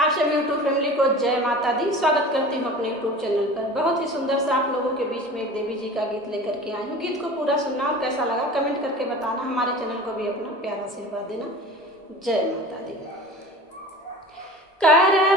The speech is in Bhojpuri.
आप सभी यूट्यूब फैमिली को जय माता दी। स्वागत करती हूँ अपने यूट्यूब चैनल पर। बहुत ही सुंदर सा आप लोगों के बीच में एक देवी जी का गीत लेकर के आई हूँ। गीत को पूरा सुनना और कैसा लगा कमेंट करके बताना। हमारे चैनल को भी अपना प्यारा आशीर्वाद देना। जय माता दी। कर